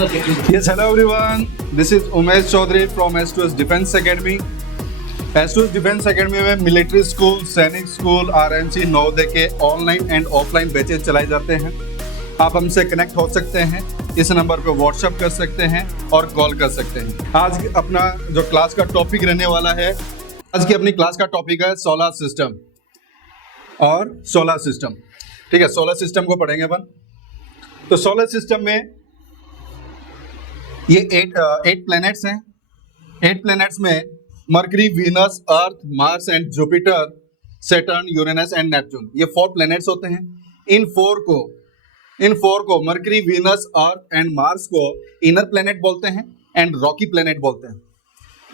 Yes, hello everyone. This is Umesh Chaudhary from S2S Defense Academy. S2S Defense Academy में military school, सैनिक school, RMC, Navodaya के online and offline batches चलाए जाते हैं। आप हमसे कनेक्ट हो सकते हैं, इस नंबर पर व्हाट्सएप कर सकते हैं और कॉल कर सकते हैं। आज अपना जो क्लास का टॉपिक रहने वाला है, आज की अपनी क्लास का टॉपिक है सोलर सिस्टम और सोलर सिस्टम। ठीक है, सोलर सिस्टम को पढ़ेंगे अपन। तो सोलर सिस्टम में ये 8 प्लैनेट्स हैं। 8 प्लैनेट्स में mercury, Venus, earth, Mars and Jupiter, Saturn, Uranus and Neptune, ये 4 प्लैनेट्स होते हैं। इन फोर को mercury, Venus, earth and Mars को इनर प्लैनेट बोलते हैं एंड रॉकी प्लैनेट बोलते हैं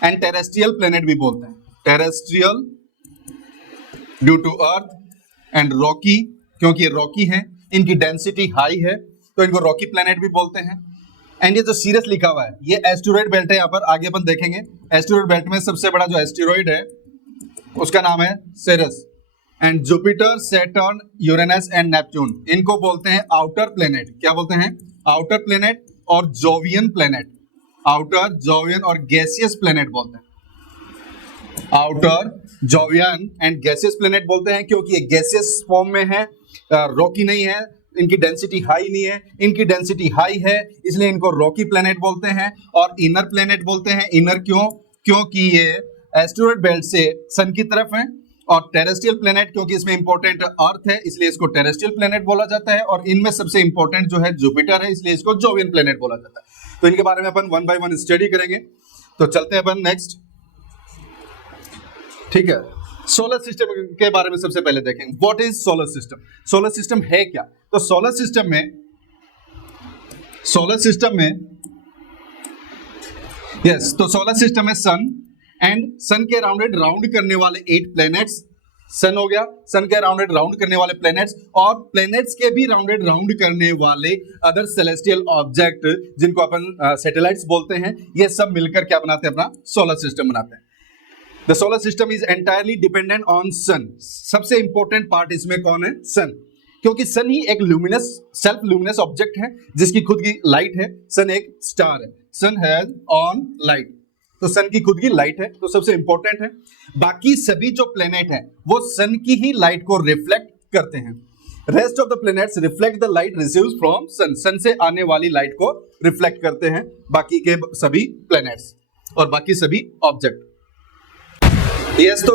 एंड टेरेस्ट्रियल प्लैनेट भी बोलते हैं। Terrestrial due to earth and rocky क्योंकि ये रॉकी हैं, इनकी डेंसिटी हाई है तो इनको रॉकी प्लैनेट भी बोलते हैं। एंड ये जो सीरियस लिखा हुआ है ये एस्टेरॉयड बेल्ट है। यहाँ पर आगे अपन देखेंगे एस्टेरॉयड बेल्ट में सबसे बड़ा जो एस्टेरॉयड है उसका नाम है Ceres. And Jupiter, Saturn, Uranus and Neptune, इनको बोलते हैं आउटर प्लेनेट। क्या बोलते हैं? आउटर प्लेनेट और जोवियन प्लेनेट। आउटर, जोवियन और गैसियस प्लेनेट बोलते हैं। Outer, Jovian and gaseous planet बोलते हैं क्योंकि ये गैसियस फॉर्म में है, रॉकी नहीं है, इनकी डेंसिटी हाई नहीं है। इनकी डेंसिटी हाई है इसलिए इनको रॉकी प्लेनेट बोलते हैं। और इनर प्लेनेट बोलते हैं। इनर क्यों? क्योंकि ये एस्टेरॉयड बेल्ट से सन की तरफ है। और टेरेस्ट्रियल प्लेनेट क्योंकि इसमें इंपॉर्टेंट अर्थ है इसलिए इसको टेरेस्ट्रियल प्लेनेट बोला जाता है। और इनमें सबसे इंपॉर्टेंट जो है जुपिटर है इसलिए इसको जोवियन प्लेनेट बोला जाता है। तो इनके बारे में अपन 1 बाय 1 स्टडी करेंगे। तो चलते हैं अपन नेक्स्ट। ठीक है, सोलर सिस्टम के बारे में सबसे पहले देखेंगे। What is solar system? Solar system है क्या? तो सोलर सिस्टम में सन एंड सन के राउंड करने वाले 8 प्लैनेट्स। सन हो गया, सन के राउंड करने वाले प्लैनेट्स और प्लैनेट्स के भी राउंड करने वाले अदर सेलेस्टियल ऑब्जेक्ट जिनको अपन सैटेलाइट्स बोलते हैं। ये सब मिलकर क्या बनाते हैं? अपना सोलर सिस्टम बनाते हैं। The solar system is entirely dependent on sun. सबसे इंपॉर्टेंट पार्ट इसमें कौन है? सन। क्योंकि सन ही एक लुमिनस, सेल्फ लुमिनस ऑब्जेक्ट है जिसकी खुद की लाइट है। सन एक स्टार है। सन हैज ऑन लाइट, तो सन की खुद की लाइट है, तो सबसे इंपॉर्टेंट है। बाकी सभी जो प्लेनेट हैं वो सन की ही लाइट को रिफ्लेक्ट करते हैं। Rest of the planets reflect the light received from sun. Sun से आने वाली लाइट को रिफ्लेक्ट करते हैं बाकी के सभी प्लैनेट्स और बाकी सभी ऑब्जेक्ट। यस, तो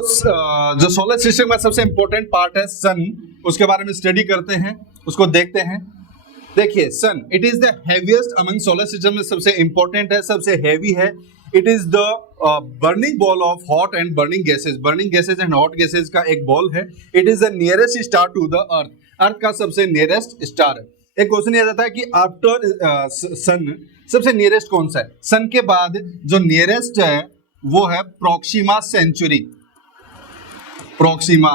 जो सोलर सिस्टम का सबसे इंपॉर्टेंट पार्ट है सन, उसके बारे में स्टडी करते हैं, उसको देखते हैं। देखिए, sun it is the heaviest among solar system में, सबसे इंपॉर्टेंट है, सबसे हेवी है। It is the burning ball of hot and burning gases and hot gases का एक बॉल है। It is the nearest star to the earth. Earth का सबसे नियरेस्ट स्टार है। एक क्वेश्चन ये जाता है कि आफ्टर सन सबसे नियरेस्ट कौन सा है? सन के बाद जो नियरेस्ट है वो है प्रोक्सिमा सेंचुरी। प्रोक्सिमा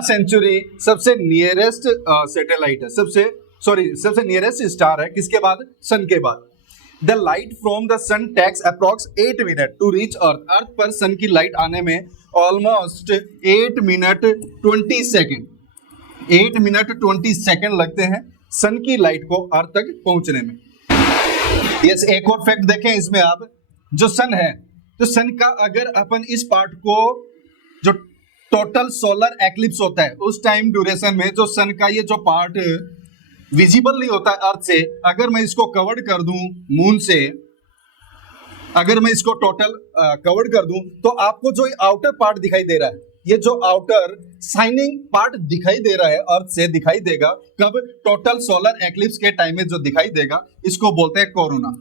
सेंचुरी सबसे नियरेस्ट सैटेलाइट है, सबसे नियरेस्ट स्टार है। किसके बाद? सन के बाद। The light from the sun takes approx 8 minute to reach earth. Earth पर सन की लाइट आने में almost 8 minute 20 second 8 minute 20 second लगते हैं सन की लाइट को अर्थ तक पहुंचने में। यस, एक और फैक्ट देखें इसमें आप, जो सन है, तो सन का अगर अपन इस पार्ट को, जो टोटल सोलर एक्लिप्स होता है उस टाइम ड्यूरेशन में जो सन का ये जो पार्ट विजिबल नहीं होता है अर्थ से, अगर मैं इसको कवर्ड कर दूं मून से, अगर मैं इसको टोटल कवर्ड कर दूं तो आपको जो आउटर पार्ट दिखाई दे रहा है, ये जो आउटर शाइनिंग पार्ट दिखाई दे रहा है अर्थ से दिखाई देगा कब? टोटल सोलर एक्लिप्स के टाइम में जो दिखाई देगा, इसको बोलते हैं कोरोना।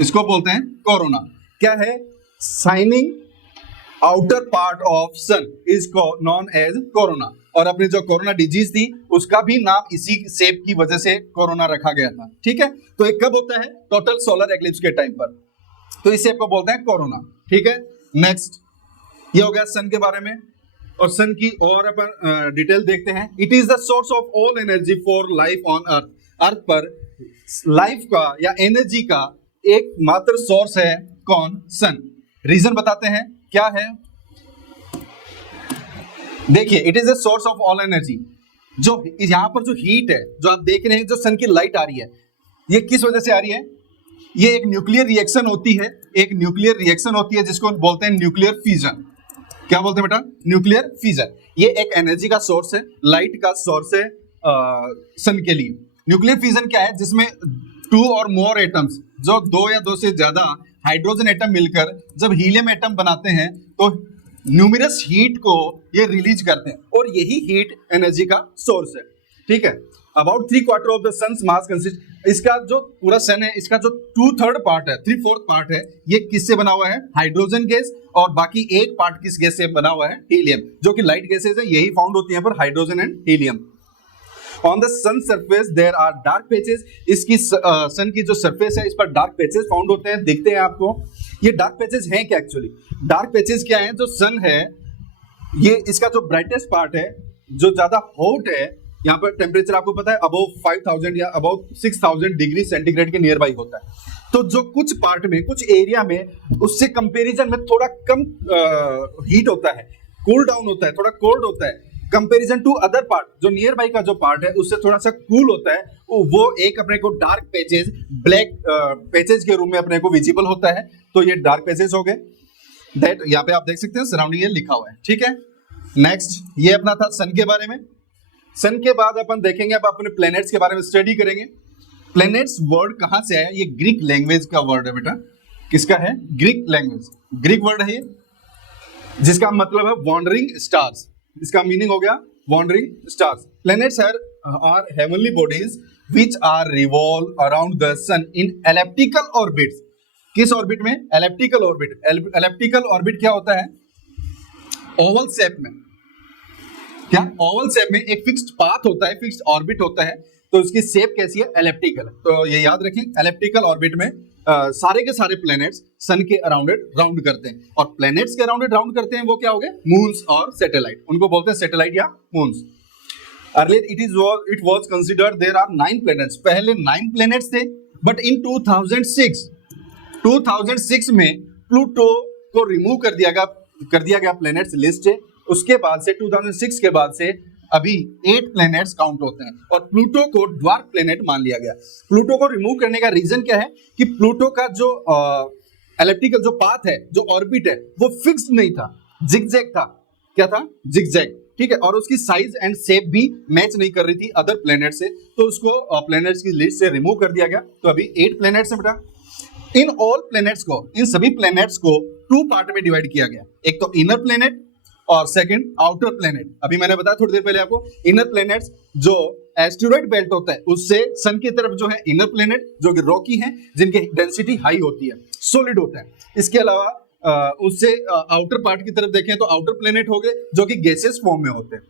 इसको बोलते हैं कोरोना। क्या है? Shining outer part of sun is known as corona. और अपनी जो कोरोना डिजीज थी उसका भी नाम इसी शेप की वजह से कोरोना रखा गया था। ठीक है, तो ये कब होता है? टोटल सोलर एक्लिप्स के टाइम पर, तो इस शेप को बोलते हैं कोरोना। ठीक है, नेक्स्ट ये हो गया सन के बारे में। और सन की और अपन डिटेल देखते हैं। It is the source of all energy for life on earth. Earth पर लाइफ का या एनर्जी का एकमात्र सोर्स है कौन? सन। रीजन बताते हैं क्या है। देखिए, it is the source of all energy. जो यहाँ पर जो हीट है जो आप देख रहे हैं, जो सन की लाइट आ रही है, ये किस वजह से आ रही है? ये एक न्यूक्लियर रिएक्शन होती है, एक न्यूक्लियर रिएक्शन होती है जिसको बोलते हैं न्यूक्लियर फ्यूजन। क्या बोलते हैं बेटा? Nuclear fusion. ये एक एनर्जी का सोर्स है, लाइट का सोर्स है सन के लिए। न्यूक्लियर फ्यूजन क्या है? जिसमें 2 और मोर एटम्स, जो 2 या 2 से ज्यादा हाइड्रोजन एटम मिलकर जब हीलियम एटम बनाते हैं तो न्यूमरस हीट को ये रिलीज करते हैं, और यही हीट एनर्जी का सोर्स है। ठीक है। About 3/4 of the sun's mass consist, इसका जो पूरा सन है इसका जो 2/3 पार्ट है, 3/4 पार्ट है, ये किससे बना हुआ है? Hydrogen gas. और बाकी 1 पार्ट किस गैस से बना हुआ है? हीलियम, जो कि लाइट गैसेस है, यही फाउंड होती है पर hydrogen and helium. On the sun surface there are dark patches, इसकी सन की जो सरफेस है इस पर डार्क पैचेस फाउंड होते हैं, दिखते हैं आपको। ये डार्क पैचेस हैं क्या? एक्चुअली डार्क पैचेस क्या है? जो सन है ये इसका जो ब्राइटेस्ट पार्ट है, जो ज्यादा हॉट है, यहाँ पर टेम्परेचर आपको पता है अबव 5000 या अबव 6000 डिग्री सेंटीग्रेड के नियर बाई होता है। तो जो कुछ पार्ट में, कुछ एरिया में उससे कंपैरिजन में थोड़ा कम हीट होता है, कूल डाउन होता है, थोड़ा कोल्ड होता है, कंपैरिजन टू अदर पार्ट। जो नियर बाई का जो पार्ट है उससे थोड़ा सा कूल होता है, वो एक अपने को डार्क पैचेस, ब्लैक पैचेस के रूप में अपने को विजिबल होता है। तो ये डार्क पैचेस हो गए। दैट यहाँ पे आप देख सकते हैं सराउंडिंग ये लिखा हुआ है। ठीक है। नेक्स्ट ये अपना था सन के बारे में। सन के बाद अपन देखेंगे, अब अपने प्लैनेट्स के बारे में स्टडी करेंगे। प्लैनेट्स वर्ड कहां से आया? ये ग्रीक लैंग्वेज का वर्ड है बेटा। किसका है? ग्रीक लैंग्वेज, ग्रीक वर्ड है ये, जिसका मतलब है वॉन्डरिंग स्टार्स। इसका मीनिंग हो गया wandering stars. Planets are heavenly bodies which are revolve around the sun in elliptical orbits. किस ऑर्बिट में? Elliptical orbit. एलिप्टिकल ऑर्बिट क्या होता है? ओवल शेप में। क्या? ओवल शेप में एक फिक्स्ड पाथ होता है, फिक्स्ड ऑर्बिट होता है, तो उसकी शेप कैसी है? एलिप्टिकल। तो ये याद रखें, एलिप्टिकल ऑर्बिट में सारे के सारे प्लैनेट्स सन के अराउंडेड राउंड करते हैं। और प्लैनेट्स के अराउंडेड राउंड करते हैं वो क्या हो गए? मून्स और सैटेलाइट, उनको बोलते हैं सैटेलाइट या moons. Earlier it was considered there are 9 planets. पहले 9 प्लैनेट्स थे, बट इन 2006 में प्लूटो को रिमूव कर दिया गया प्लैनेट्स लिस्ट से। उसके बाद से 2006 के बाद से अभी 8 प्लैनेट्स काउंट होते हैं, और प्लूटो को ड्वार्फ प्लैनेट मान लिया गया। प्लूटो को रिमूव करने का रीजन क्या है? कि प्लूटो का जो एलिप्टिकल जो पाथ है, जो ऑर्बिट है, वो फिक्स्ड नहीं था, जिगजैग था। क्या था? जिगजैग। ठीक है। और उसकी साइज एंड शेप भी मैच नहीं कर रही थी अदर प्लैनेट से, तो उसको प्लैनेट्स की लिस्ट से रिमूव कर दिया गया। तो अभी 8 प्लैनेट्स हैं बेटा। इन ऑल प्लैनेट्स को, इन सभी प्लैनेट्स को 2 पार्ट में डिवाइड किया गया। एक तो इनर प्लैनेट और सेकंड आउटर प्लैनेट। अभी मैंने बताया थोड़ी देर पहले आपको, इनर प्लैनेट्स जो एस्टेरॉइड बेल्ट होता है उससे सन की तरफ जो है इनर प्लैनेट, जो कि रॉकी हैं, जिनकी डेंसिटी हाई होती है, सॉलिड होता है। इसके अलावा उससे आउटर पार्ट की तरफ देखें तो आउटर प्लैनेट हो गए जो कि गैसेस फॉर्म में होते हैं।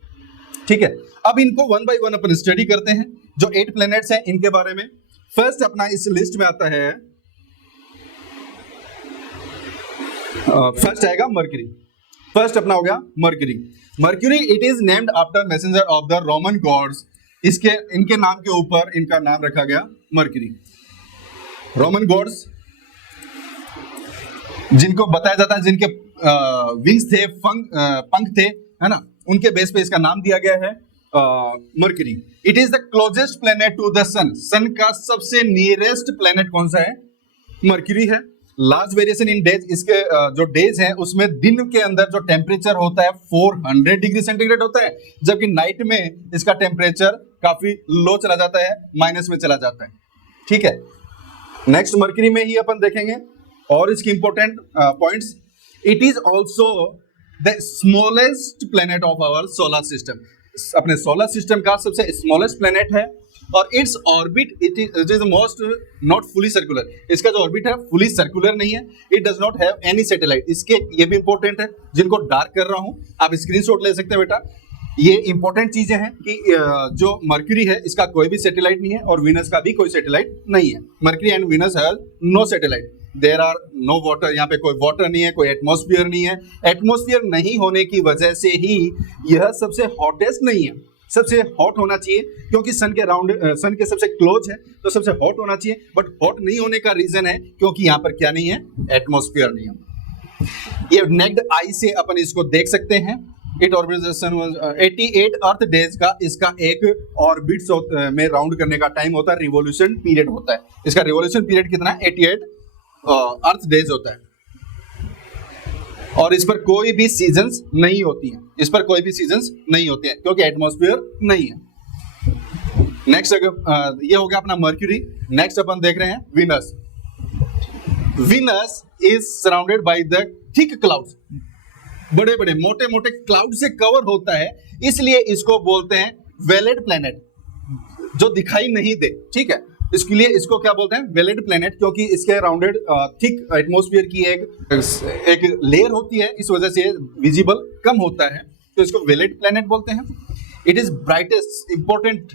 ठीक है। अब इनको 1 बाय 1 अपन स्टडी करते हैं, जो 8 प्लैनेट्स हैं इनके बारे में। फर्स्ट अपना इस लिस्ट में आता है, फर्स्ट आएगा मर्क्यूरी। फर्स्ट अपना हो गया Mercury. Mercury it is named after messenger of the Roman gods. इनके नाम के ऊपर इनका नाम रखा गया मर्क्यूरी। रोमन गॉड्स जिनको बताया जाता है, जिनके विंग्स थे, पंख थे, है ना, उनके बेस पे इसका नाम दिया गया है Mercury. It is the closest planet to the sun. Sun का सबसे नियरेस्ट प्लेनेट कौन सा है? मर्क्यूरी है। लार्ज वेरिएशन इन डेज, इसके जो डेज हैं उसमें दिन के अंदर जो टेम्परेचर होता है 400 डिग्री सेंटीग्रेड होता है, जबकि नाइट में इसका टेम्परेचर काफी लो चला जाता है, माइनस में चला जाता है। ठीक है। नेक्स्ट मर्क्यूरी में ही अपन देखेंगे और इसकी important points. It is also the smallest planet of our solar system. अपने सोलर सिस्टम का सबसे स्मॉलेस्ट प्लेनेट है, और its orbit it is most not fully circular. इसका जो ऑर्बिट है फुली सर्कुलर नहीं है। It does not have any satellite. इसके ये भी इंपॉर्टेंट है, जिनको डार्क कर रहा हूं आप स्क्रीनशॉट ले सकते हैं बेटा। ये इंपॉर्टेंट चीजें हैं कि जो मर्क्यूरी है इसका कोई भी सैटेलाइट नहीं है, और वीनस का भी कोई सैटेलाइट नहीं है। Mercury and Venus have no satellite. There are no water. यहाँ पे कोई वाटर नहीं है, कोई एटमॉस्फेयर नहीं है। एटमॉस्फेयर नहीं होने की वजह से ही यह सबसे हॉटेस्ट नहीं है। सबसे हॉट होना चाहिए क्योंकि सन के अराउंड, सन के सबसे क्लोज है, तो सबसे हॉट होना चाहिए। बट हॉट नहीं होने का रीजन है क्योंकि यहाँ पर क्या नहीं है? एटमॉस्फेयर नहीं है। ये नेक्ड आई से अपन इसको देख सकते हैं। It orbits the sun 88 earth days का इसका एक ऑर्बिट्स में राउंड करने का टाइम होता है, रिवॉल्यूशन पीरियड होता है। इसका रिवॉल्यूशन पीरियड कितना है? 88 अर्थ डेज होता है। और इस पर कोई भी सीजन्स नहीं होती हैं, इस पर कोई भी सीजन्स नहीं होते हैं क्योंकि एटमॉस्फेयर नहीं है। नेक्स्ट ये हो गया अपना मर्क्यूरी। नेक्स्ट अपन देख रहे हैं Venus. Venus is surrounded by the thick clouds, बड़े बड़े मोटे मोटे क्लाउड से कवर होता है, इसलिए इसको बोलते हैं वेलेड प्लेनेट, जो दिखाई नहीं दे। ठीक है, इसके लिए इसको क्या बोलते हैं? वेलेड प्लेनेट, क्योंकि इसके राउंडेड थिक एटमॉस्फेयर की एक लेयर होती है, इस वजह से विजिबल कम होता है, तो इसको वेलेड प्लेनेट बोलते हैं। इट इज ब्राइटेस्ट, इंपॉर्टेंट,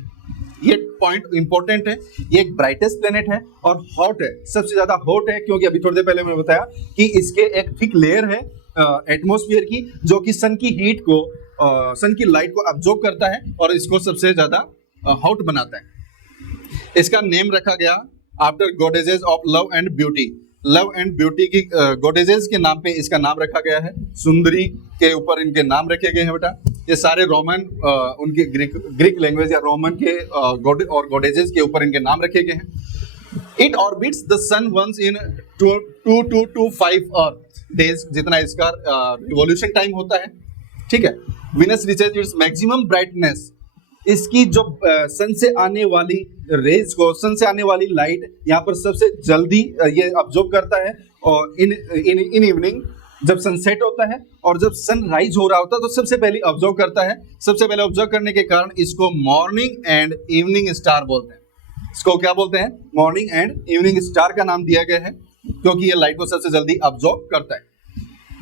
ये पॉइंट इंपॉर्टेंट है, ये एक ब्राइटेस्ट प्लेनेट है और हॉट है, सबसे ज्यादा हॉट है, क्योंकि अभी थोड़ी देर पहले मैंने बताया कि इसके एक थिक लेयर है एटमॉस्फेयर की, जो कि सन की हीट को, सन की लाइट को अब्जॉर्ब करता है और इसको सबसे ज्यादा हॉट बनाता है। इसका नेम रखा गया after goddesses of love and beauty. Love and beauty की गॉडेजेस के नाम पे इसका नाम रखा गया है। सुंदरी के ऊपर इनके नाम रखे गए हैं बेटा। ये सारे रोमन, उनके ग्रीक लैंग्वेज या रोमन के गॉड और गॉडेजेस के ऊपर इनके नाम रखे गए हैं। It orbits the sun once in 2 to 5 earth days, जितना इसका रिवॉल्यूशन टाइम होता है। ठीक है, Venus reaches its maximum brightness, इसकी जो सन से आने वाली रेज को, सन से आने वाली लाइट यहाँ पर सबसे जल्दी ये अब्जॉर्ब करता है, और इन इवनिंग जब सनसेट होता है और जब सन राइज हो रहा होता है तो सबसे पहले ऑब्जर्व करता है। सबसे पहले ऑब्जर्व करने के कारण इसको मॉर्निंग एंड इवनिंग स्टार बोलते हैं। इसको क्या बोलते हैं? मॉर्निंग एंड इवनिंग स्टार का नाम दिया गया है, क्योंकि ये लाइट को सबसे जल्दी ऑब्जर्व करता है।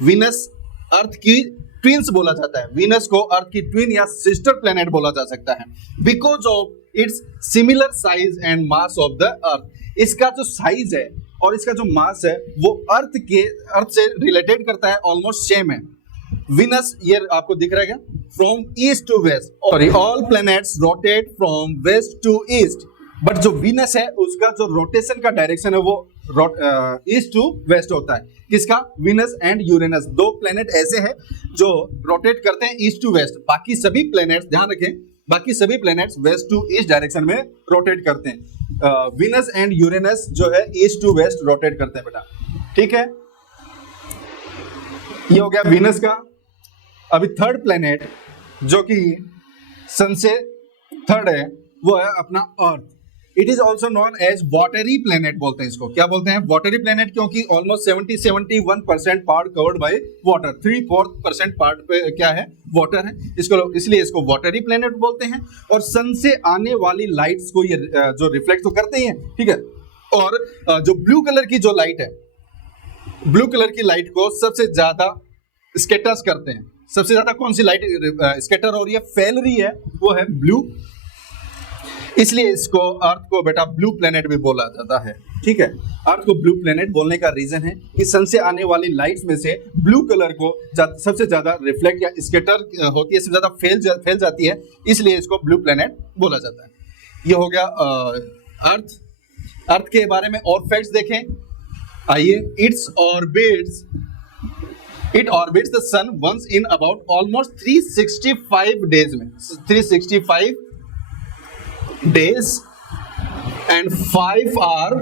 वीनस अर्थ की ट्विन्स बोला जाता है, वीनस को अर्थ की ट्विन या सिस्टर प्लेनेट बोला जा सकता है, because of its similar size and mass of the earth. इसका जो साइज है और इसका जो मास है वो अर्थ से रिलेटेड करता है, ऑलमोस्ट सेम है। वीनस, ये आपको दिख रहा है क्या? From east to west, sorry, all planets rotate from west to east, but जो वीनस है उसका जो रोटेशन का डायरेक्शन है वो ईस्ट टू वेस्ट होता है। किसका? वीनस एंड यूरेनस, दो प्लैनेट ऐसे हैं जो रोटेट करते हैं ईस्ट टू वेस्ट। बाकी सभी प्लैनेट्स, ध्यान रखें, बाकी सभी planets west to east direction में रोटेट करते हैं। वीनस एंड यूरेनस जो है ईस्ट टू वेस्ट रोटेट करते हैं बेटा। ठीक है, ये हो गया वीनस का। अभी थर्ड प्लैनेट जो कि सन से थर्ड है वो है अपना earth. It is also known as watery planet बोलते हैं इसको। क्या बोलते हैं? वाटरी प्लेनेट, क्योंकि almost 71% part covered by water, 3/4% part पे क्या है? वाटर है, इसको इसलिए इसको वाटरी प्लेनेट बोलते हैं। और सन से आने वाली लाइट्स को ये जो रिफ्लेक्ट तो करते ही हैं, ठीक है। और जो ब्लू कलर की जो लाइट है, ब्लू कलर की लाइट को सबसे ज्यादा स्कैटर्स करते हैं। सबसे ज्यादा कौन सी लाइट स्कैटर हो रही है, फैल रही है, वो है ब्लू। इसलिए इसको अर्थ को बेटा ब्लू प्लेनेट भी बोला जाता है। ठीक है, अर्थ को ब्लू प्लेनेट बोलने का रीजन है कि सन से आने वाली लाइट्स में से ब्लू कलर को सबसे ज्यादा रिफ्लेक्ट या स्कैटर होती है, सबसे ज्यादा फैल जाती है, इसलिए इसको ब्लू प्लेनेट बोला जाता है। ये हो गया अर्थ। अर्थ के बारे में और फैक्ट्स देखें, आइए। It orbits the sun once in about almost 365 days में, 365 days and 5 hour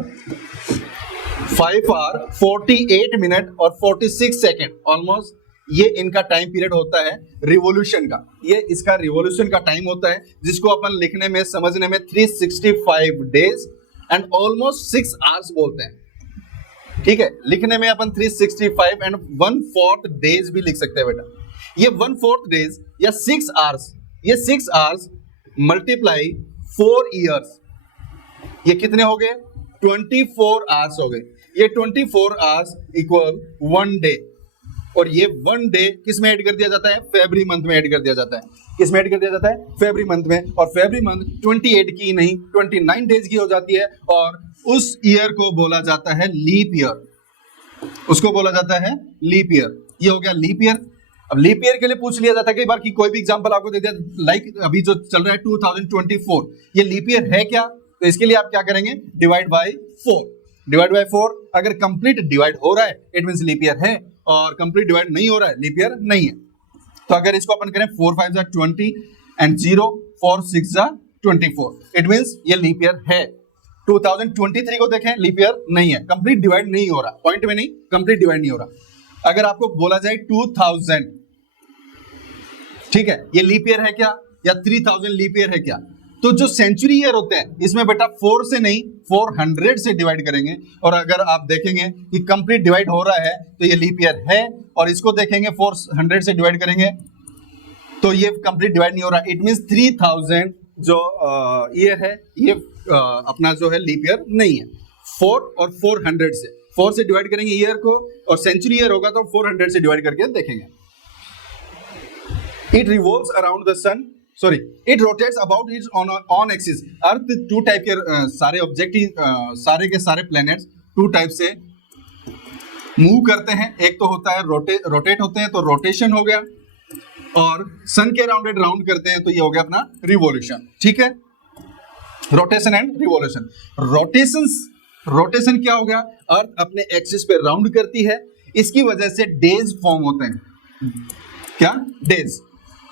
48 मिनट और 46 सेकेंड, ऑलमोस्ट ये इनका टाइम पीरियड होता है रिवॉल्यूशन का। ये इसका रिवॉल्यूशन का टाइम होता है, जिसको अपन लिखने में समझने में 365 डेज एंड ऑलमोस्ट 6 आवर्स बोलते हैं। ठीक है, लिखने में अपन 365 एंड 1/4 डेज भी लिख सकते हैं बेटा। ये 1/4 डेज या 6 आवर्स, ये 6 आवर्स मल्टीप्लाई 4 ईयर्स, ये कितने हो गए? 24 आवर्स हो गए। ये 24 आवर्स इक्वल 1 डे, और ये 1 डे किस में ऐड कर दिया जाता है? फरवरी मंथ में ऐड कर दिया जाता है। किस में ऐड कर दिया जाता है? फरवरी मंथ में। और फरवरी मंथ 28 की नहीं 29 डेज की हो जाती है, और उस ईयर को बोला जाता है लीप ईयर। उसको बोला जाता है लीप ईयर। ये हो गया लीप ईयर। अब लीप ईयर के लिए पूछ लिया जाता है कई बार कि कोई भी एग्जांपल आपको दे दिया, लाइक अभी जो चल रहा है 2024, ये लीप ईयर है क्या? तो इसके लिए आप क्या करेंगे? Divide by 4। डिवाइड बाय 4, अगर कंप्लीट डिवाइड हो रहा है इट मींस लीप ईयर है, और कंप्लीट डिवाइड नहीं हो रहा है लीप ईयर नहीं है। तो अगर इसको अपन करें 4 5 जा 20 एंड 0 4 6 जा 24, इट मींस ये लीप ईयर है। 2023 को देखें, लीप ईयर नहीं है, कंप्लीट डिवाइड नहीं हो रहा, पॉइंट में नहीं, कंप्लीट डिवाइड नहीं हो रहा। अगर आपको बोला जाए 2000, ठीक है, ये लीप ईयर है क्या, या 3000 लीप ईयर है क्या, तो जो सेंचुरी ईयर होते हैं इसमें बेटा 4 से नहीं 400 से डिवाइड करेंगे। और अगर आप देखेंगे कि कंप्लीट डिवाइड हो रहा है तो ये लीप ईयर है, और इसको देखेंगे 400 से डिवाइड करेंगे तो ये कंप्लीट डिवाइड नहीं हो रहा। इट मींस 3000 जो ईयर है ये अपना जो है लीप ईयर नहीं है। 4 और 400 से, 4 से डिवाइड करेंगे ईयर को, और सेंचुरी ईयर होगा तो 400 से डिवाइड करके देखेंगे। It revolves around the sun, sorry it rotates about its own axis. Earth 2 type के सारे ऑब्जेक्ट सारे के सारे प्लैनेट्स 2 टाइप से मूव करते हैं। एक तो होता है रोटेट होते हैं, तो रोटेशन हो गया, और सन के राउंड करते हैं तो ये हो गया अपना रिवॉल्यूशन। ठीक है, रोटेशन एंड रिवॉल्यूशन। रोटेशन क्या हो गया, अर्थ अपने एक्सिस पे राउंड करती है, इसकी वजह से डेज फॉर्म होते हैं, क्या, डेज।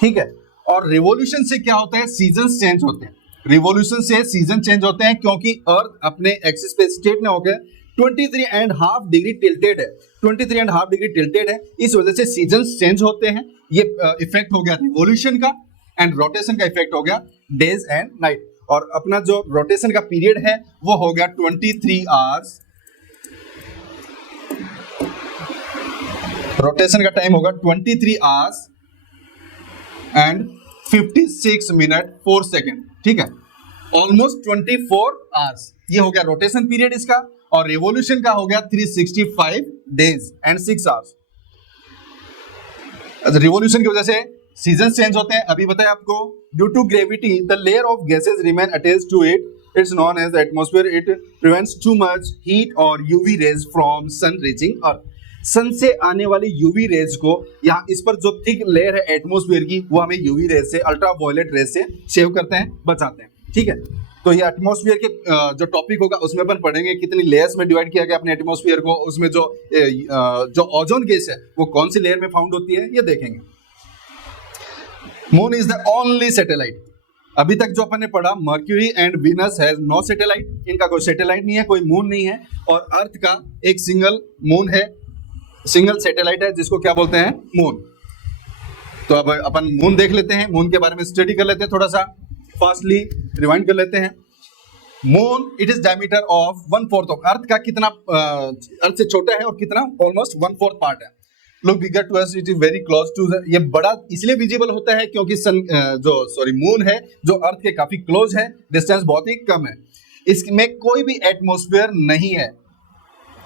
ठीक है, और रिवॉल्यूशन से क्या होता है, सीजन चेंज होते हैं। रिवॉल्यूशन से सीजन चेंज होते हैं क्योंकि अर्थ अपने एक्सिस पे स्ट्रेट में होकर 23.5 डिग्री टिल्टेड है, 23.5 डिग्री टिल्टेड है, इस वजह से सीजन चेंज होते हैं। ये इफेक्ट हो गया रिवॉल्यूशन का, एंड रोटेशन का इफेक्ट हो गया डेज एंड नाइट। और अपना जो रोटेशन का पीरियड है वो हो गया 23 आवर्स, रोटेशन का टाइम होगा 23 आवर्स एंड 56 मिनट 4 सेकेंड। ठीक है, ऑलमोस्ट 24 आवर्स, ये हो गया रोटेशन पीरियड इसका, और रिवॉल्यूशन का हो गया 365 डेज एंड 6 आवर्स। रिवॉल्यूशन की वजह से सीजन चेंज होते हैं, अभी बताया आपको। Due to gravity the layer of gases remain attached to it, it's known as atmosphere. It prevents too much heat और UV rays from sun reaching earth. Sun से आने वाली यूवी रेज को, यहाँ इस पर जो थिक लेयर है एटमॉस्फेयर की, वो हमें यूवी रेज से, अल्ट्रावायलेट रेज से सेव करते हैं, बचाते हैं। ठीक है, तो ये एटमॉस्फेयर के जो टॉपिक होगा उसमें अपन पढ़ेंगे कितनी लेयर्स में डिवाइड किया गया अपने एटमॉस्फेयर को, उसमें जो ओजोन गैस है वो कौन सी लेयर में फाउंड होती है ये देखेंगे। Moon is the only satellite, अभी तक जो अपन ने पढ़ा Mercury and Venus has no satellite, इनका कोई सैटेलाइट नहीं है, कोई मून नहीं है, और अर्थ का एक सिंगल मून है, सिंगल सैटेलाइट है जिसको क्या बोलते हैं, मून। तो अब अपन मून देख लेते हैं, मून के बारे में स्टडी कर लेते हैं, थोड़ा सा फास्टली रिवाइंड कर लेते हैं। Moon it is diameter of 1/4 of earth का, कितना अर्थ से छोटा है और कितना, ऑलमोस्ट 1/4 पार्ट है। Look bigger to us, it is very close to, ये बड़ा इसलिए विजिबल होता है क्योंकि मून है जो अर्थ के काफी क्लोज है, डिस्टेंस बहुत ही कम है, इसमें कोई भी एटमॉस्फेयर नहीं है।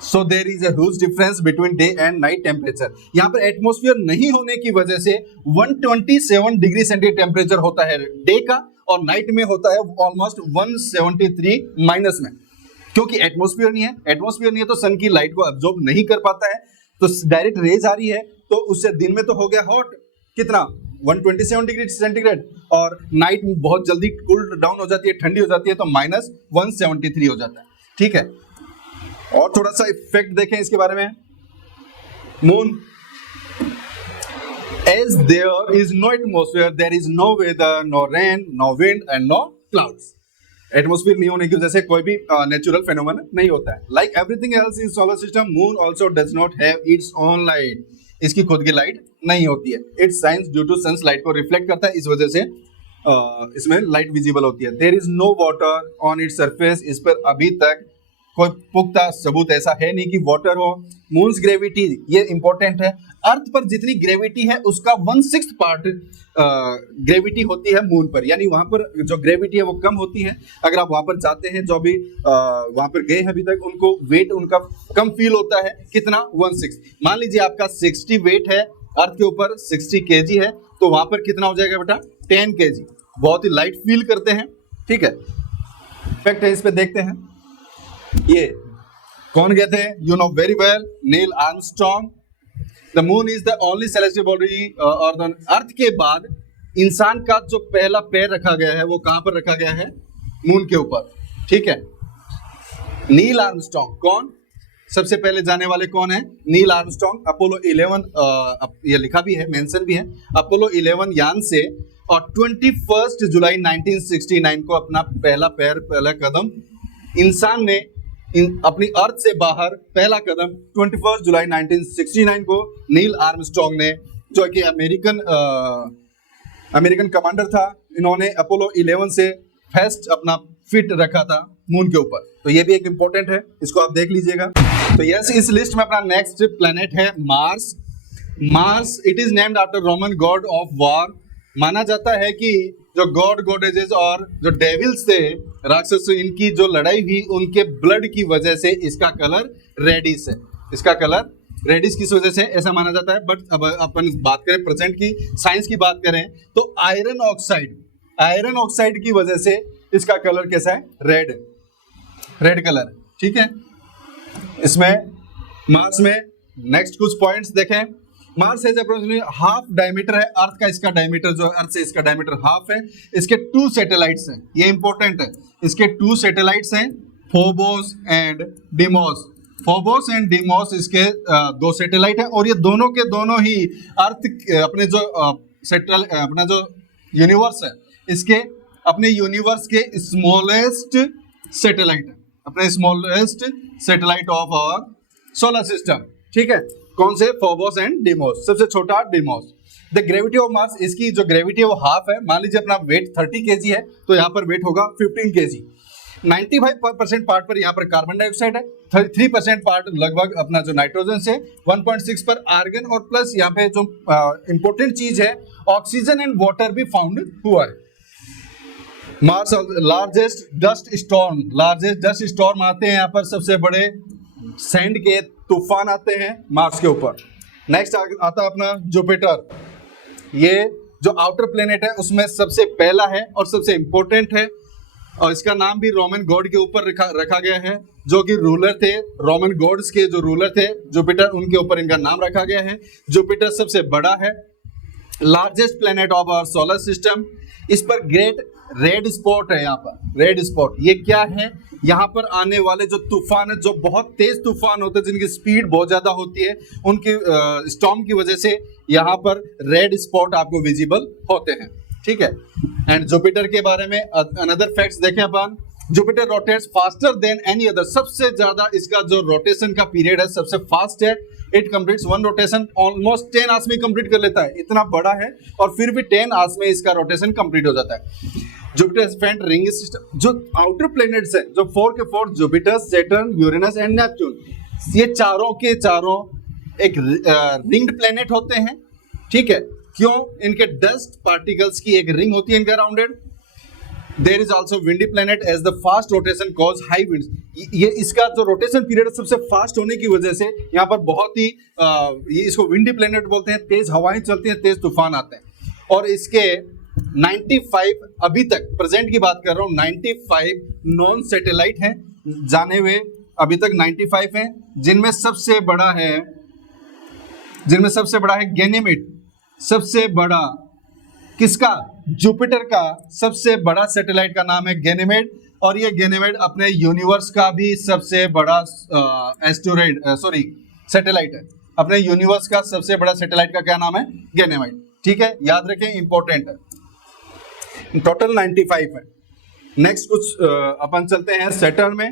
So there is a huge difference between day and night temperature. यहाँ पर एटमॉस्फेयर नहीं होने की वजह से 127 डिग्री सेंटीग्रेड टेम्परेचर होता है डे का, और नाइट में होता है ऑलमोस्ट 173 माइनस में, क्योंकि एटमॉस्फेयर नहीं है। एटमॉस्फेयर नहीं है तो सन की लाइट को अब्जॉर्ब नहीं कर पाता है, तो डायरेक्ट रेज आ रही है, तो उससे दिन में तो हो गया हॉट, कितना 127 डिग्री सेंटीग्रेड, और नाइट में बहुत जल्दी कूल डाउन हो जाती है, ठंडी हो जाती है, तो -173 हो जाता है। ठीक है, और थोड़ा सा इफेक्ट देखें इसके बारे में। Moon, as there is no atmosphere, there is no weather, no rain, no wind and no clouds. Atmosphere नहीं होने की वजह से कोई भी नेचुरल फेनोमेना नहीं होता है। Like everything else in solar system, moon also does not have its own light, इसकी खुद की लाइट नहीं होती है। Its shines due to sun's light को रिफ्लेक्ट करता है, इस वजह से इसमें लाइट विजिबल होती है। There is no water on its surface, इस पर अभी तक कोई पुख्ता सबूत ऐसा है नहीं कि वाटर हो। मून्स ग्रेविटी, ये इंपॉर्टेंट है, अर्थ पर जितनी ग्रेविटी है उसका 1/6 पार्ट ग्रेविटी होती है मून पर, यानी वहां पर जो ग्रेविटी है वो कम होती है। अगर आप वहां पर जाते हैं, जो भी वहां पर गए हैं अभी तक, उनको वेट उनका कम फील होता है, कितना 1/6। मान लीजिए आपका 60 वेट है, अर्थ के ऊपर 60 kg है, तो वहां पर कितना हो जाएगा बेटा, 10 kg, बहुत ही लाइट फील करते हैं। ठीक है, इफेक्ट है, इस पे देखते हैं। ये कौन गए थे, you know very well, Neil Armstrong. The moon is the only celestial body और अर्थ के बाद इंसान का जो पहला पैर रखा गया है वो कहां पर रखा गया है, मून के ऊपर। ठीक है, नील आर्मस्ट्रॉन्ग कौन, सबसे पहले जाने वाले कौन है? Neil Armstrong. अपोलो 11 ये लिखा भी है, मेंशन भी है, अपोलो 11 यान से, और 21 जुलाई 1969 को अपना पहला कदम इंसान ने अपनी अर्थ से बाहर पहला कदम 21 जुलाई 1969 को नील आर्मस्ट्रॉन्ग ने, जो कि अमेरिकन कमांडर था, इन्होंने अपोलो 11 से फर्स्ट अपना फिट रखा था मून के ऊपर। तो ये भी एक इंपॉर्टेंट है, इसको आप देख लीजिएगा। तो यस, इस लिस्ट में अपना नेक्स्ट प्लेनेट है Mars. Mars it is named after Roman God of war. माना जाता है कि जो गॉड गॉडेजेस और जो डेविल्स थे, राक्षस, इनकी जो लड़ाई हुई उनके ब्लड की वजह से इसका कलर रेडिश है। इसका कलर रेडिश किस वजह से ऐसा माना जाता है। बट अब अपन बात करें प्रेजेंट की, साइंस की बात करें, तो आयरन ऑक्साइड की वजह से इसका कलर कैसा है? Red colour. ठीक है, इसमें मार्स में नेक्स्ट कुछ पॉइंट्स देखें। मार्स है अप्रोक्सीमेटली हाफ डायमीटर है अर्थ का, इसका डायमीटर जो अर्थ से इसका डायमीटर हाफ है। इसके 2 सैटेलाइट्स हैं, ये इंपॉर्टेंट है। इसके 2 सैटेलाइट्स हैं, Phobos and Deimos. Phobos and Deimos इसके 2 सैटेलाइट है, और ये दोनों के दोनों ही अर्थ अपने जो अपना जो यूनिवर्स है, इसके अपने यूनिवर्स के स्मॉलेस्ट सैटेलाइट है, अपने smallest satellite of our solar system. ठीक है, कौन से? Phobos and Deimos. सबसे छोटा Deimos. The gravity of Mars, इसकी जो ग्रेविटी है वो हाफ है। मान लीजिए अपना वेट 30 केजी है, तो यहाँ पर वेट होगा 15 केजी। 95% पार्ट पर यहाँ पर कार्बन डाइऑक्साइड है, 3% पार्ट लगभग अपना जो नाइट्रोजन से, 1.6 पर आर्गन, और प्लस यहाँ पे जो इंपॉर्टेंट चीज है ऑक्सीजन एंड वाटर भी फाउंड हुआ है। मार्स लार्जेस्ट डस्ट स्टॉर्म आते हैं यहाँ पर, सबसे बड़े सैंड के तूफान आते हैं मार्स के ऊपर। नेक्स्ट आता है अपना जुपिटर। ये जो आउटर प्लेनेट है उसमें सबसे पहला है और सबसे इंपॉर्टेंट है, और इसका नाम भी रोमन गॉड के ऊपर रखा गया है, जो कि रूलर थे, रोमन गॉड्स के जो रूलर थे जुपिटर, उनके ऊपर इनका नाम रखा गया है। जुपिटर सबसे बड़ा है, largest planet of our solar system. इस पर ग्रेट रेड स्पॉट है। यहाँ पर रेड स्पॉट ये क्या है? यहाँ पर आने वाले जो तूफान है, जो बहुत तेज तूफान होते हैं, जिनकी स्पीड बहुत ज्यादा होती है, उनकी स्टॉर्म की वजह से यहाँ पर रेड स्पॉट आपको विजिबल होते हैं। ठीक है, एंड जुपिटर के बारे में अनदर फैक्ट्स देखें अपन। Jupiter rotates faster than any other. सबसे ज्यादा इसका जो रोटेशन का पीरियड है सबसे फास्ट है। It completes 1 rotation almost 10 hours में कंप्लीट कर लेता है। इतना बड़ा है और फिर भी 10 आवर्स में इसका रोटेशन कंप्लीट हो जाता है। जुपिटर स्पेंट रिंग सिस्टम, जो आउटर प्लैनेट्स हैं, जो 4 के 4 Jupiter, Saturn, Uranus and Neptune, ये चारों के चारों एक रिंग्ड प्लैनेट होते हैं। ठीक है, क्यों? इनके डस्ट पार्टिकल्स की एक रिंग होती है इनके अराउंडेड। There is also windy planet as the fast rotation cause high winds. ये इसका जो रोटेशन पीरियड सबसे फास्ट होने की वजह से यहाँ पर बहुत ही ये इसको विंडी प्लैनेट बोलते हैं। तेज हवाएं चलती हैं, तेज तूफान आते हैं। और इसके 95 अभी तक प्रेजेंट की बात कर रहा हूँ, 95 नॉन सैटेलाइट हैं जाने हुए, अभी तक 95 हैं, जिनमें सबसे बड़ा है गैनीमेड। सबसे बड़ा किसका? जुपिटर का सबसे बड़ा सैटेलाइट का नाम है गैनीमेड, और ये गैनीमेड अपने यूनिवर्स का भी सबसे बड़ा सैटेलाइट है। अपने यूनिवर्स का सबसे बड़ा सैटेलाइट का क्या नाम है? गैनीमेड। ठीक है, याद रखें, इंपॉर्टेंट है। टोटल 95 है। नेक्स्ट कुछ अपन चलते हैं सैटर्न में।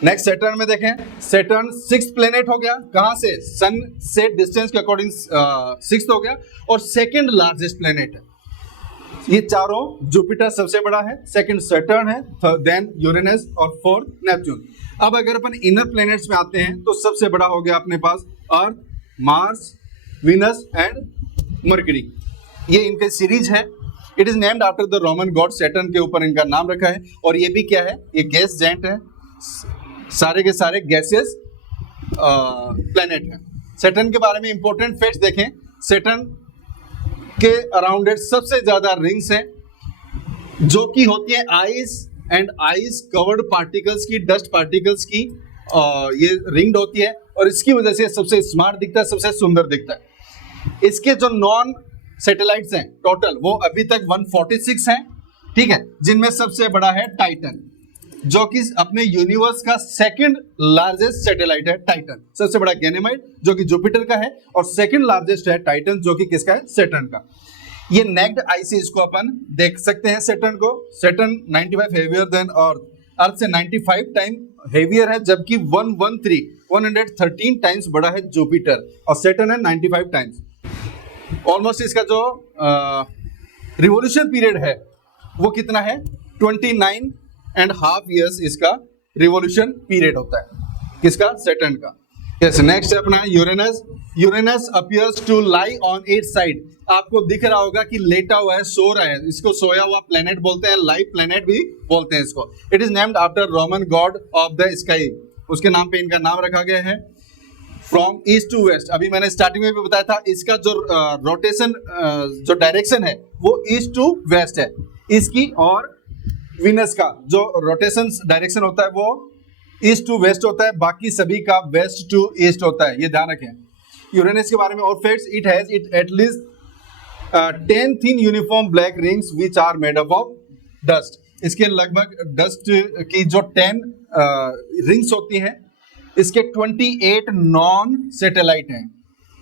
नेक्स्ट सैटर्न में देखें, सैटर्न 6th प्लेनेट हो गया। कहां से? सन से डिस्टेंस के अकॉर्डिंग 6th हो गया, और सेकंड लार्जेस्ट प्लेनेट है। ये चारों, जुपिटर सबसे बड़ा है, सेकंड सैटर्न है, देन यूरेनस और 4th नेपच्यून। अब अगर अपन इनर प्लेनेट्स में आते हैं तो सबसे बड़ा हो गया अपने पास अर्थ, मार्स, वीनस एंड मर्करी। ये इनके सीरीज है। It is named after the Roman God Saturn के ऊपर इनका नाम रखा है। और ये भी क्या है? ये गैस जेंट है, सारे के सारे गैसियस प्लेनेट है। सैटर्न के बारे में इंपॉर्टेंट फैक्ट्स देखें। सैटर्न के अराउंडेड सबसे ज्यादा रिंग्स हैं, जो कि होती है ice and ice covered particles की, डस्ट पार्टिकल्स की ये रिंग्ड होती है, और इसकी वजह से सबसे स्मार्ट दिखता है, सबसे सुंदर दिखता है। इसके जो नॉन सैटेलाइट्स हैं टोटल, वो अभी तक 146 हैं। ठीक है, जिनमें सबसे बड़ा है टाइटन। जो कि अपने यूनिवर्स का सेकंड लार्जेस्ट सैटेलाइट है टाइटन। सबसे बड़ा गैनेमाइड जो कि जुपिटर का है, और सेकंड लार्जेस्ट है टाइटन जो कि किसका है, सैटर्न का। ये नेक्ड आई से इसको अपन देख सकते हैं सैटर्न को। सैटर्न 95 हेवियर देन अर्थ से 95 टाइम हेवियर है, जबकि 113 टाइम्स बड़ा है जुपिटर, और सैटर्न है 95 टाइम्स। ऑलमोस्ट इसका जो रिवॉल्यूशन पीरियड है वो कितना है, 29.5 ईयर्स इसका रिवॉल्यूशन पीरियड होता है, किसका, सैटर्न का। यस, नेक्स्ट है अपना Uranus. Uranus appears to lie on its side. आपको दिख रहा होगा कि लेटा हुआ है, सो रहा है, इसको सोया हुआ प्लेनेट बोलते हैं, लाइव प्लेनेट भी बोलते हैं इसको। It is named after Roman God of the sky, उसके नाम पे इनका नाम रखा गया है। फ्रॉम ईस्ट टू वेस्ट, अभी मैंने स्टार्टिंग में भी बताया था, इसका जो रोटेशन जो डायरेक्शन है वो ईस्ट टू वेस्ट है इसकी, और विनस का जो रोटेशन डायरेक्शन होता है वो ईस्ट टू वेस्ट होता है, बाकी सभी का वेस्ट टू ईस्ट होता है, ये ध्यान रखें। यूरेनस के बारे में और facts, it has at least 10 thin uniform black rings which are made up of dust. इसके लगभग डस्ट की जो 10 रिंग्स होती हैं, इसके 28 नॉन सैटेलाइट हैं।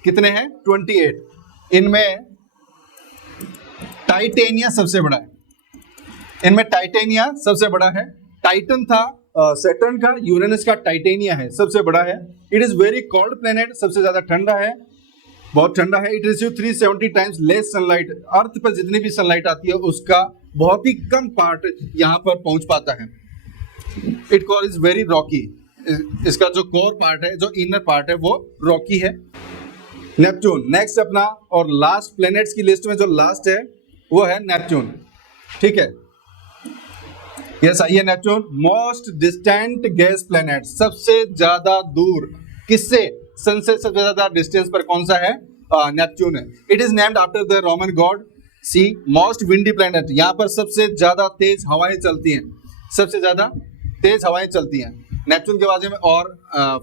कितने हैं, 28। इनमें टाइटेनिया सबसे बड़ा है, इनमें टाइटेनिया सबसे बड़ा है। टाइटन था सैटर्न का, यूरेनस का टाइटेनिया है सबसे बड़ा है। It is very cold planet, सबसे ज्यादा ठंडा है, बहुत ठंडा है। It receive 370 times less sunlight. Earth पर जितनी भी सनलाइट आती है उसका बहुत ही कम पार्ट यहाँ पर पहुंच पाता है। It core is very Rocky, इसका जो कोर पार्ट है, जो इनर पार्ट है वो रॉकी है। नेपच्यून नेक्स्ट अपना, और लास्ट प्लेनेट्स की लिस्ट में जो लास्ट है वो है नेपच्यून, ठीक है। यस, आइए Neptune, most distant gas planet, सबसे ज्यादा दूर, किससे, सन से सबसे ज्यादा डिस्टेंस पर कौन सा है, नेपच्यून है। It is named after the Roman god sea. Most windy planet, यहाँ पर सबसे ज्यादा तेज हवाएं चलती हैं, सबसे ज्यादा तेज हवाएं चलती हैं। नेपच्यून के बारे में और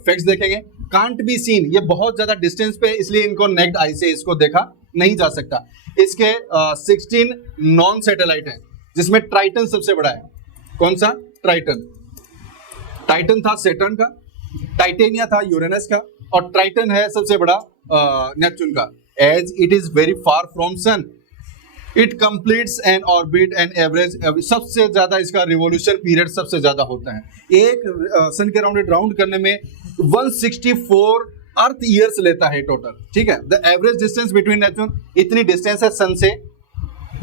फैक्ट्स देखेंगे। कांट बी सीन, ये बहुत ज्यादा डिस्टेंस पे, इसलिए इनको नेक्ड आई से इसको देखा नहीं जा सकता। इसके 16 नॉन सैटेलाइट है, जिसमें ट्राइटन सबसे बड़ा है। कौन सा, ट्राइटन। टाइटन था सैटर्न का, टाइटेनिया था यूरेनस का, और ट्राइटन है सबसे बड़ा नेपच्यून का। As it is very far from sun, it completes an orbit and average, सबसे ज्यादा इसका रिवॉल्यूशन पीरियड सबसे ज्यादा होता है। एक सन के राउंड करने में 164 अर्थ ईयर्स लेता है टोटल, ठीक है। The average distance between Neptune, इतनी डिस्टेंस है सन से,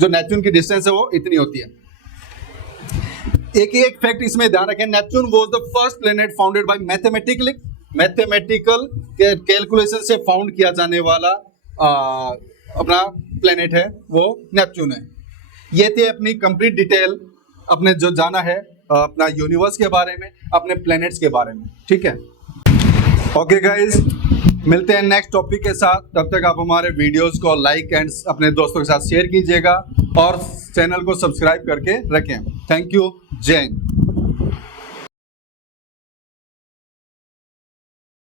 जो नेपच्यून की डिस्टेंस है वो इतनी होती है। एक फैक्ट इसमें ध्यान रखें, Neptune was the first planet founded by mathematical calculation से फाउंड किया जाने वाला अपना प्लेनेट है, वो नेपच्यून है। ये थे अपनी कंप्लीट डिटेल, अपने जो जाना है अपना यूनिवर्स के बारे में, अपने प्लेनेट्स के बारे में, ठीक है। ओके गाइस, मिलते हैं नेक्स्ट टॉपिक के साथ। तब तक आप हमारे वीडियोस को लाइक एंड अपने दोस्तों के साथ शेयर कीजिएगा, और चैनल को सब्सक्राइब करके रखें। थैंक यू, जय हिंद।